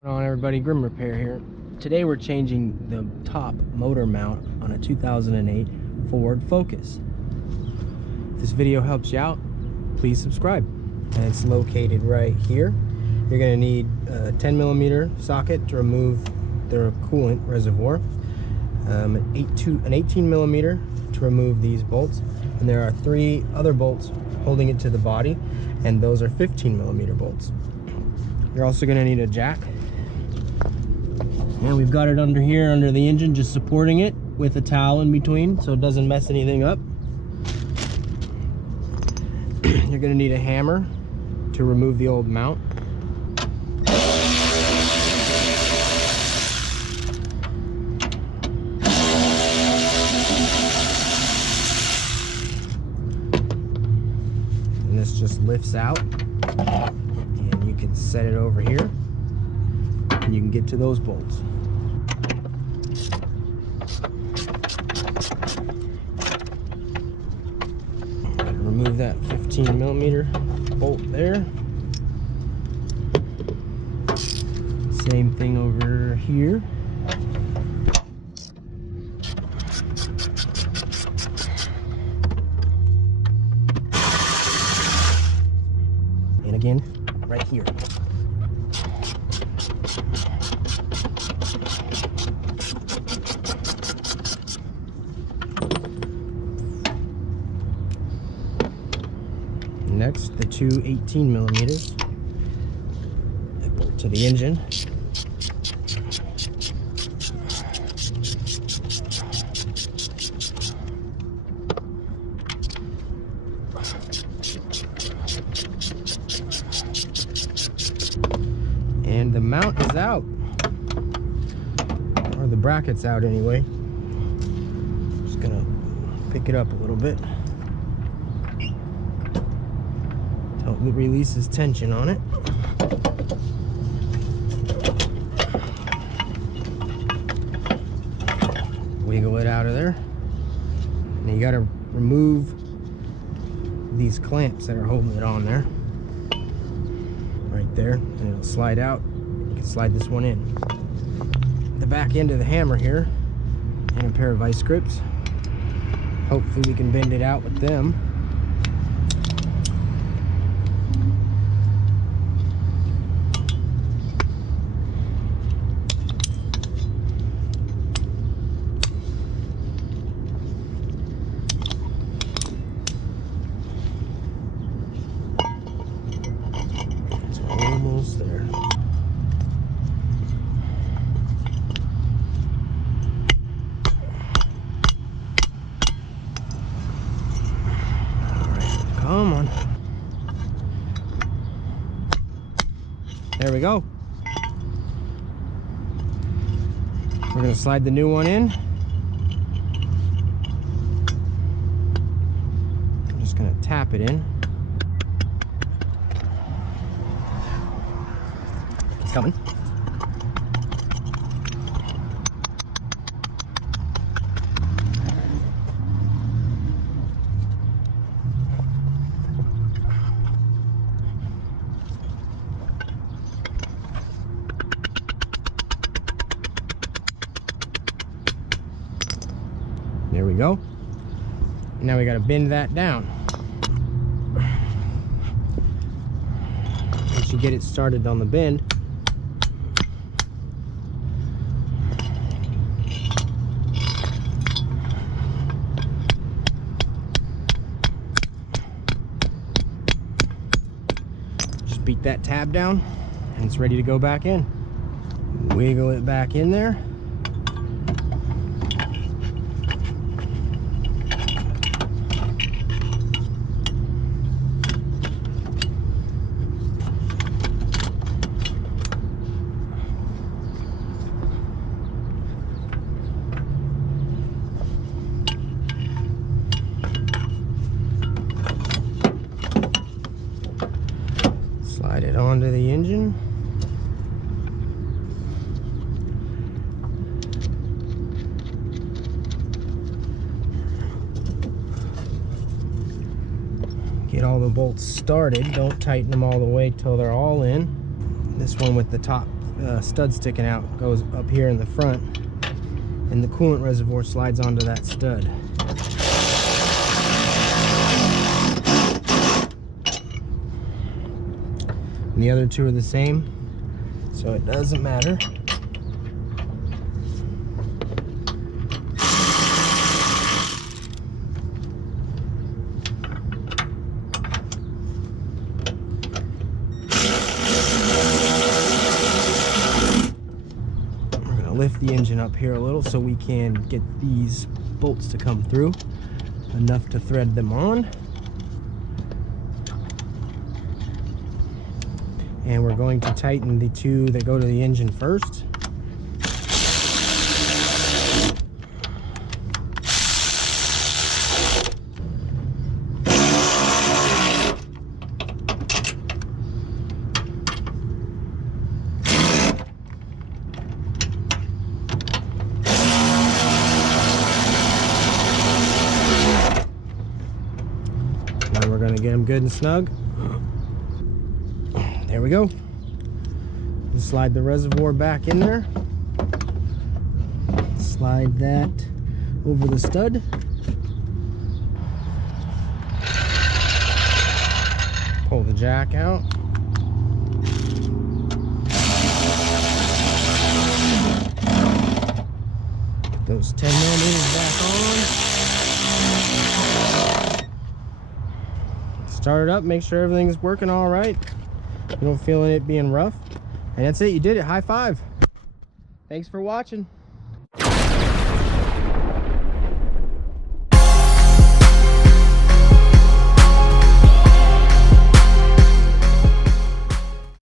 What's going on, everybody? Grim Repair here. Today we're changing the top motor mount on a 2008 Ford Focus. If this video helps you out, please subscribe. And it's located right here. You're going to need a 10mm socket to remove the coolant reservoir, an 18mm to remove these bolts, and there are 3 other bolts holding it to the body, and those are 15mm bolts. You're also going to need a jack. And we've got it under here, under the engine, just supporting it with a towel in between so it doesn't mess anything up. You're going to need a hammer to remove the old mount. And this just lifts out, and you can set it over here, and you can get to those bolts. Remove that 15mm bolt there. Same thing over here. And again, right here. Next, the two 18mm that bolt to the engine. And the mount is out, or the bracket's out anyway. Just gonna pick it up a little bit. It releases tension on it. Wiggle it out of there. And you got to remove these clamps that are holding it on there. Right there. And it'll slide out. You can slide this one in. The back end of the hammer here, and a pair of vice grips. Hopefully we can bend it out with them. Almost there. All right, come on. There we go. We're going to slide the new one in. I'm just going to tap it in. It's coming. There we go. Now we got to bend that down. Once you get it started on the bend, beat that tab down, and it's ready to go back in. Wiggle it back in there. Slide it onto the engine. Get all the bolts started. Don't tighten them all the way till they're all in. This one with the top stud sticking out goes up here in the front, and the coolant reservoir slides onto that stud. And the other two are the same, so it doesn't matter. Lift the engine up here a little so we can get these bolts to come through enough to thread them on. And we're going to tighten the two that go to the engine first. Now we're going to get them good and snug. There we go. Just slide the reservoir back in there. Slide that over the stud. Pull the jack out. Put those 10mm back on. Start it up, make sure everything's working all right. You don't feel it being rough. And that's it, you did it. High five. Thanks for watching.